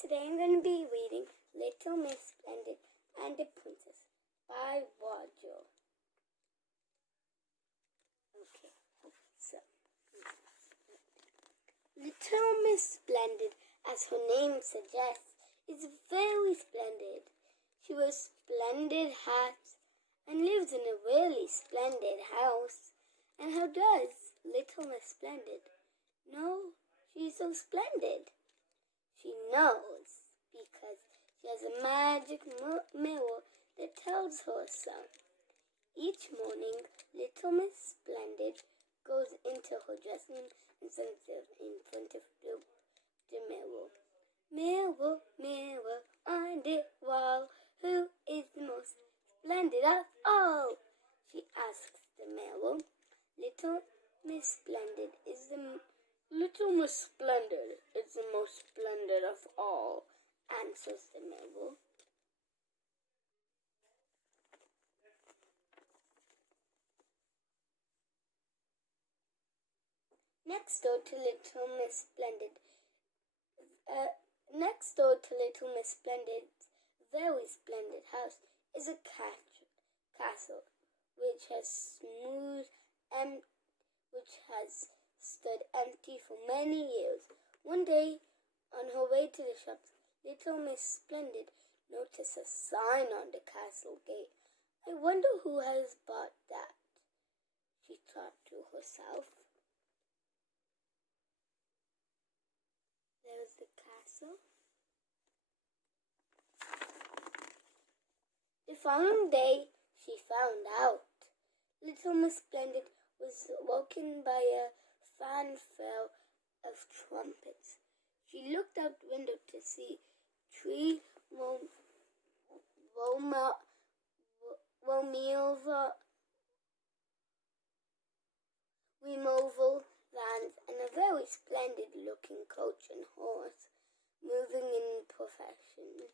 Today I'm going to be reading Little Miss Splendid and the Princess by Roger. Okay, so Little Miss Splendid, as her name suggests, is very splendid. She wears splendid hats and lives in a really splendid house. And how does Little Miss Splendid know she's so splendid? She knows because she has a magic mirror that tells her so. Each morning, Little Miss Splendid goes into her dressing room and stands in front of the mirror. Mirror, mirror on the wall, who is the most splendid of all? She asks the mirror. Little Miss Splendid is the most splendid of all, answers the mirror. Next door to Little Miss Splendid's very splendid house is a castle, which has stood empty for many years. One day, on her way to the shops, Little Miss Splendid noticed a sign on the castle gate. I wonder who has bought that, she thought to herself. There's the castle. The following day, she found out. Little Miss Splendid was woken by a fanfare of trumpets. She looked out the window to see three removal vans and a very splendid-looking coach and horse moving in procession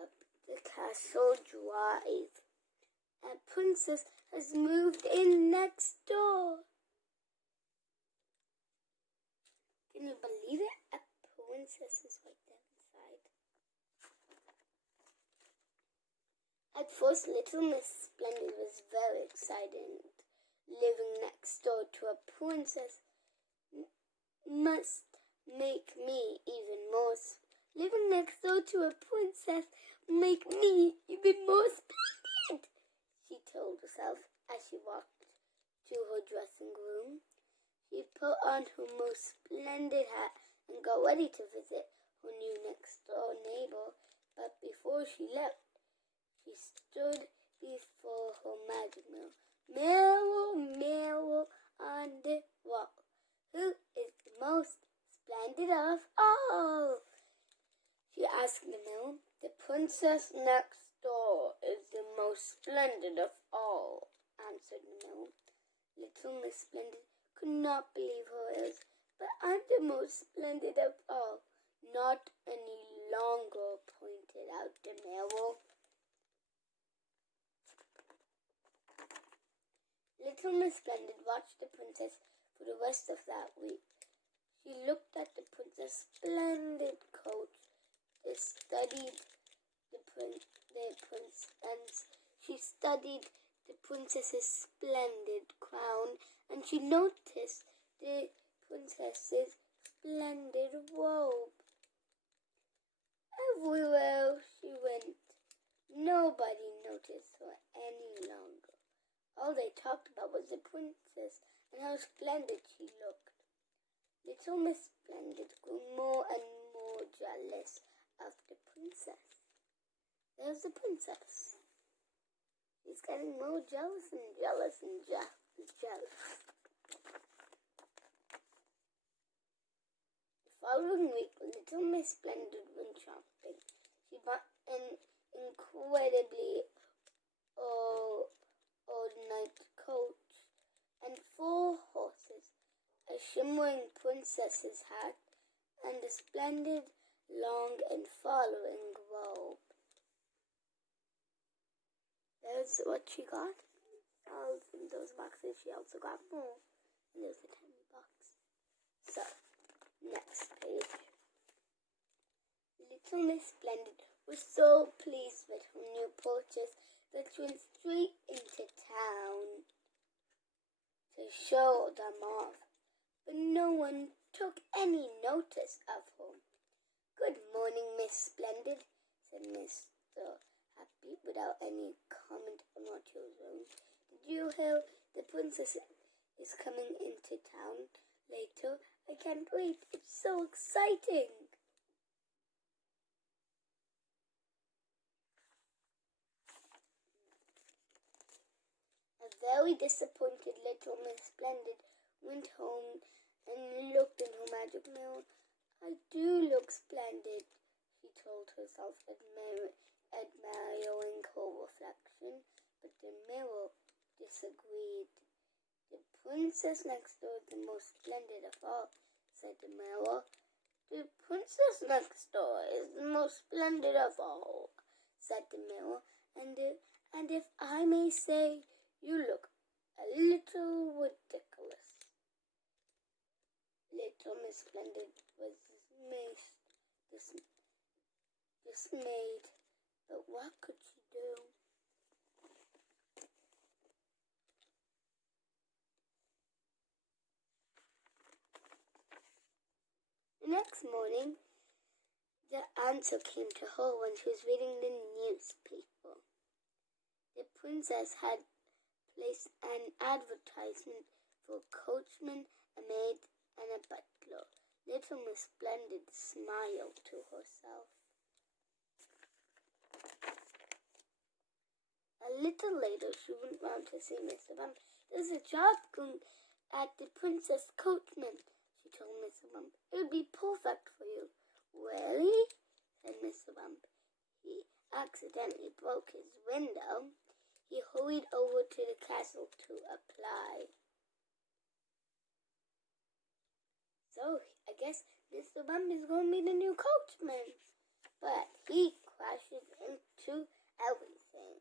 up the castle drive. A princess has moved in next door. Can you believe it? A princess is right there inside. At first, Little Miss Splendid was very excited. Living next door to a princess must make me even more. Living next door to a princess make me even more splendid, she told herself as she walked to her dressing room. She put on her most splendid hat and got ready to visit her new next-door neighbor. But before she left, she stood before her magic mirror. Mirror, mirror on the wall, who is the most splendid of all? She asked the mirror. The princess next door is the most splendid of all, answered the mirror. Little Miss Splendid could not believe her ears. But I'm the most splendid of all. Not any longer, pointed out the mirror. Little Miss Splendid watched the princess for the rest of that week. She looked at the princess's splendid coat, she studied the princess's splendid crown, and she noticed the princess's splendid robe. Everywhere she went, nobody noticed her any longer. All they talked about was the princess and how splendid she looked. Little Miss Splendid grew more and more jealous of the princess. There's the princess. She's getting more jealous and jealous and jealous. The following week, Little Miss Splendid went shopping. She bought an incredibly old-night coach and 4 horses, a shimmering princess's hat, and a splendid, long and following robe. There's what she got. All in those boxes, she also got more. And there's a tiny box. So, next page. Little Miss Splendid was so pleased with her new purchase that she went straight into town to show them off, but no one took any notice of her. "Good morning, Miss Splendid," said Mr. Happy without any comment on what he was doing. "Did you hear the princess is coming into town later? I can't wait. It's so exciting." A very disappointed little Miss Splendid went home and looked in her magic mirror. "I do look splendid," she told herself, admiring her reflection, but the mirror disagreed. "The princess next door is the most splendid of all," said the mirror. "The princess next door is the most splendid of all," said the mirror, and if I may say, you look a little ridiculous." Little Miss Splendid was dismayed, but what could she do? The next morning, the answer came to her when she was reading the newspaper. The princess had placed an advertisement for a coachman, a maid, and a butler. Little Miss Splendid smiled to herself. A little later, she went round to see Mr. Bump. "There's a job going at the princess coachman," she told Mr. Bump. "It would be perfect for you." "Really?" said Mr. Bump. He accidentally broke his window. He hurried over to the castle to apply. "So I guess Mr. Bump is going to be the new coachman." But he crashes into everything.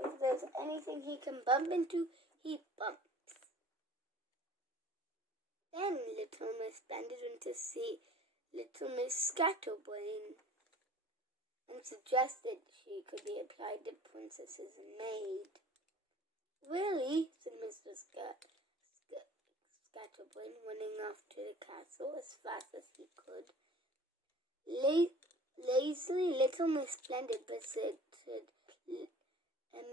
If there's anything he can bump into, he bumps. Then Little Miss Splendid went to see Little Miss Scatterbrain and suggested she could be applied the princess's maid. "Really?" said Mr. Scatterbrain, running off to the castle as fast as he could. Lazily, Little Miss Splendid visited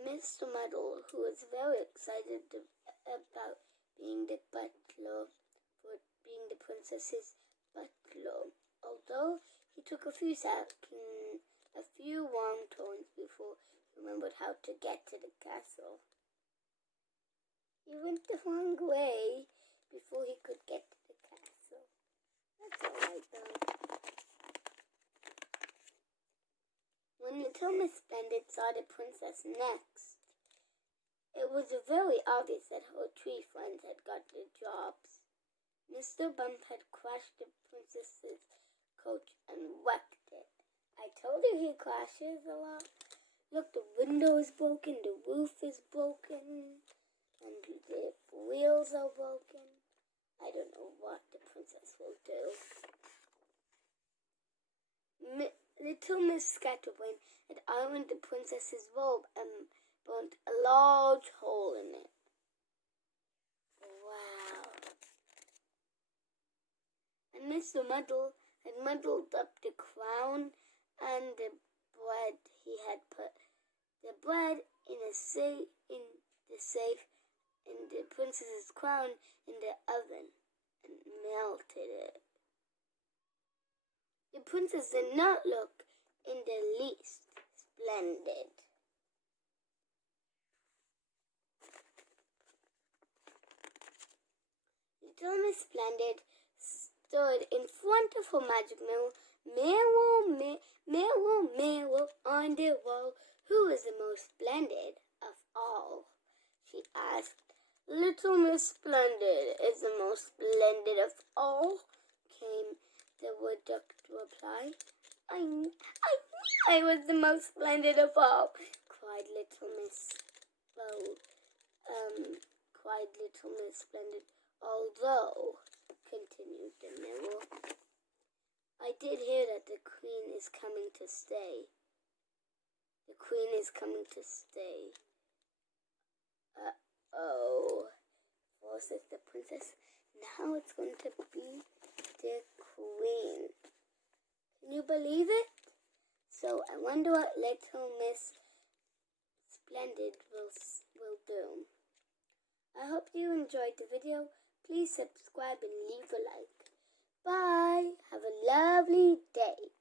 Mr. Muddle, who was very excited about being the princess's butler, although he took a few wrong turns before he remembered how to get to the castle. He went the wrong way before he could get to the castle. That's all right, though. When Little Miss Splendid saw the princess next, it was very obvious that her three friends had got the jobs. Mr. Bump had crashed the princess's coach and wrecked it. "I told you he crashes a lot. Look, the window is broken, the roof is broken, and the wheels are broken. I don't know what the princess will do." Little Miss Scatterbrain had ironed the princess's robe and burnt a large hole in it. Wow. And Mr. Muddle had muddled up the crown and the bread. He had put the bread in the safe and the princess's crown in the oven and melted it. The princess did not look in the least splendid. Little Miss Splendid stood in front of her magic mirror. Mirror on the wall, who is the most splendid of all?" she asked. "Little Miss Splendid is the most splendid of all," came the wood duck's reply. I knew I was the most splendid of all," cried Little Miss Splendid. "Although," continued the mirror, "I did hear that the queen is coming to stay. The queen is coming to stay. Uh-oh. Was it the princess? Now it's going to be the queen. Can you believe it? So I wonder what little Miss Splendid will do. I hope you enjoyed the video. Please subscribe and leave a like. Bye. Have a lovely day.